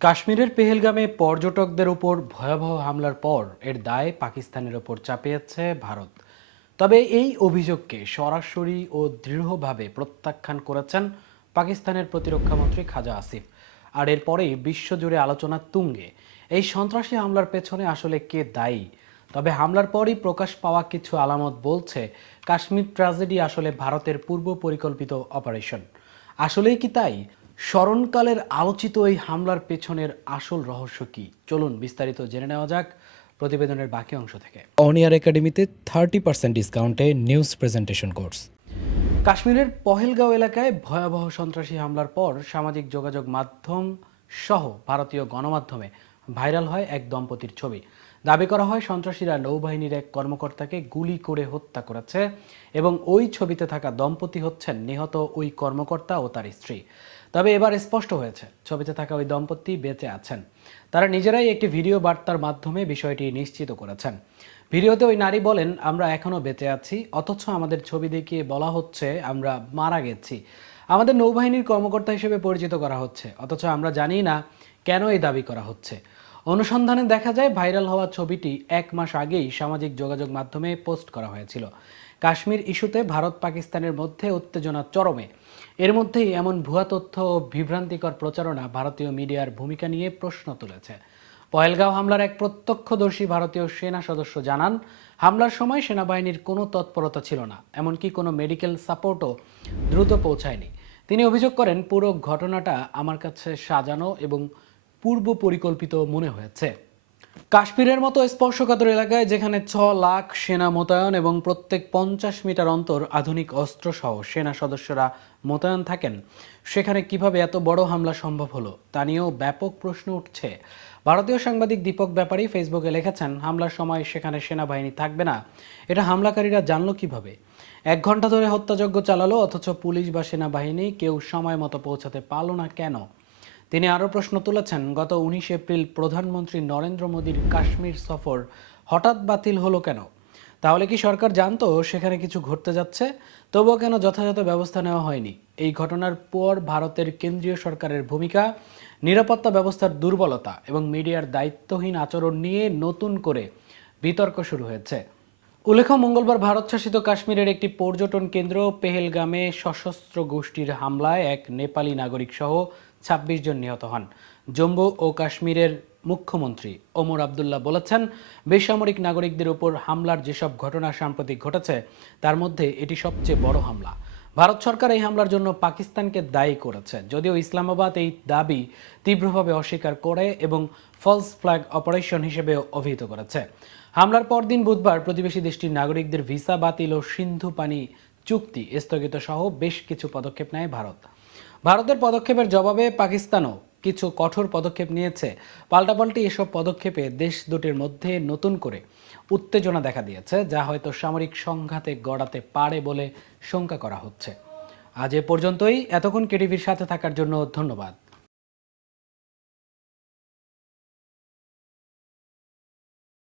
কাশ্মীরের পেহেলগামে পর্যটকদের উপর ভয়াবহ হামলার পর এর দায় পাকিস্তানের ওপর চাপিয়েছে ভারত। তবে এই অভিযোগকে সরাসরি ও দৃঢ়ভাবে প্রত্যাখ্যান করেছেন পাকিস্তানের প্রতিরক্ষামন্ত্রী খাজা আসিফ। আর এরপরেই বিশ্বজুড়ে আলোচনা তুঙ্গে। এই সন্ত্রাসী হামলার পেছনে আসলে কে দায়ী? তবে হামলার পরই প্রকাশ পাওয়া কিছু আলামত বলছে, কাশ্মীর ট্র্যাজেডি আসলে ভারতের পূর্ব পরিকল্পিত অপারেশন। আসলেই কি তাই? স্মরণকালের আলোচিত এই হামলার পেছনের আসল রহস্য কি? চলুন বিস্তারিত জেনে নেওয়া যাক প্রতিবেদনের বাকি অংশ থেকে। অনিয়ার একাডেমিতে থার্টি পার্সেন্ট ডিসকাউন্টে নিউজ প্রেজেন্টেশন কোর্স। কাশ্মীরের পহেলগাঁও এলাকায় ভয়াবহ সন্ত্রাসী হামলার পর সামাজিক যোগাযোগ মাধ্যম সহ ভারতীয় গণমাধ্যমে ভাইরাল হয় এক দম্পতির ছবি। দাবি করা হয় সন্ত্রাসীরা নৌবাহিনীর এক কর্মকর্তাকে গুলি করে হত্যা করেছে এবং ওই ছবিতে থাকা দম্পতি হচ্ছেন নিহত ওই কর্মকর্তা ও তার স্ত্রী। তবে এবার স্পষ্ট হয়েছে, ছবিতে থাকা ওই দম্পতি বেঁচে আছেন। তারা নিজেরাই একটি ভিডিও বার্তার মাধ্যমে বিষয়টি নিশ্চিত করেছেন। ভিডিওতে ওই নারী বলেন, আমরা এখনও বেঁচে আছি, অথচ আমাদের ছবি দেখিয়ে বলা হচ্ছে আমরা মারা গেছি। আমাদের নৌবাহিনীর কর্মকর্তা হিসেবে পরিচিত করা হচ্ছে, অথচ আমরা জানি না কেন এই দাবি করা হচ্ছে। অনুসন্ধানে দেখা যায়, ভাইরাল হওয়া ছবিটি এক মাস আগেই সামাজিক যোগাযোগ মাধ্যমে পোস্ট করা হয়েছিল। কাশ্মীর ইস্যুতে ভারত পাকিস্তানের মধ্যে উত্তেজনা চরমে। এর মধ্যেই এমন ভুয়া তথ্য ও বিভ্রান্তিকর প্রচারণা ভারতীয় মিডিয়ার ভূমিকা নিয়ে প্রশ্ন তুলেছে। পহেলগাঁও হামলার এক প্রত্যক্ষদর্শী ভারতীয় সেনা সদস্য জানান, হামলার সময় সেনাবাহিনীর কোনো তৎপরতা ছিল না, এমনকি কোনো মেডিকেল সাপোর্টও দ্রুত পৌঁছায়নি। তিনি অভিযোগ করেন, পুরো ঘটনাটা আমার কাছে সাজানো এবং পূর্ব পরিকল্পিত মনে হয়েছে। কাশ্মীরের মতো স্পর্শকাতর এলাকায় যেখানে ছ লাখ সেনা মোতায়েন এবং প্রত্যেক পঞ্চাশ মিটার অন্তর আধুনিক অস্ত্রসহ সেনা সদস্যরা মোতায়েন থাকেন। সেখানে কীভাবে এত বড় হামলা সম্ভব হলো তা নিয়েও ব্যাপক প্রশ্ন উঠছে। ভারতীয় সাংবাদিক দীপক ব্যাপারী ফেসবুকে লিখেছেন, হামলার সময় সেখানে সেনাবাহিনী থাকবে না। এটা হামলাকারীরা জানলো কীভাবে? এক ঘণ্টা ধরে হত্যাযজ্ঞ চালালো, অথচ পুলিশ বা সেনাবাহিনী কেউ সময় মতো পৌঁছাতে পারল না কেন? তিনি আরও প্রশ্ন তুলেছেন, গত উনিশ এপ্রিল প্রধানমন্ত্রী নরেন্দ্র মোদীর কাশ্মীর সফর হঠাৎ বাতিল হলো কেন? তাহলে কি সরকার জানতো সেখানে কিছু ঘটতে যাচ্ছে? তবুও কেন যথাযথ ব্যবস্থা নেওয়া হয়নি? এই ঘটনার পর ভারতের কেন্দ্রীয় সরকারের ভূমিকা, নিরাপত্তা ব্যবস্থার দুর্বলতা এবং মিডিয়ার দায়িত্বহীন আচরণ নিয়ে নতুন করে বিতর্ক শুরু হয়েছে। উল্লেখ্য, মঙ্গলবার ভারত শাসিত কাশ্মীরের একটি পর্যটন কেন্দ্র পেহেলগামে সশস্ত্র গোষ্ঠীর হামলায় এক নেপালি নাগরিক সহ ছাব্বিশ জন নিহত হন। জম্মু ও কাশ্মীরের মুখ্যমন্ত্রী ওমর আবদুল্লাহ বলেছেন, বেসামরিক নাগরিকদের উপর হামলার যেসব ঘটনা সাম্প্রতিক ঘটেছে, তার মধ্যে এটি সবচেয়ে বড় হামলা। ভারত সরকার এই হামলার জন্য পাকিস্তানকে দায়ী করেছে। যদিও ইসলামাবাদ এই দাবি তীব্রভাবে অস্বীকার করে এবং ফলস ফ্ল্যাগ অপারেশন হিসেবে অভিহিত করেছে। হামলার পরদিন বুধবার প্রতিবেশী দেশটির নাগরিকদের ভিসা বাতিল ও সিন্ধু পানি চুক্তি স্থগিত সহ বেশ কিছু পদক্ষেপ নেয় ভারত। ভারতের পদক্ষেপের জবাবে পাকিস্তানও কিছু কঠোর পদক্ষেপ নিয়েছে। পাল্টাপাল্টি এসব পদক্ষেপে দেশ দুটির মধ্যে নতুন করে উত্তেজনা দেখা দিয়েছে, যা হয়তো সামরিক সংঘাতে গড়াতে পারে বলে শঙ্কা করা হচ্ছে। আজ এ পর্যন্তই। এতক্ষণ কেটিভির সাথে থাকার জন্য ধন্যবাদ।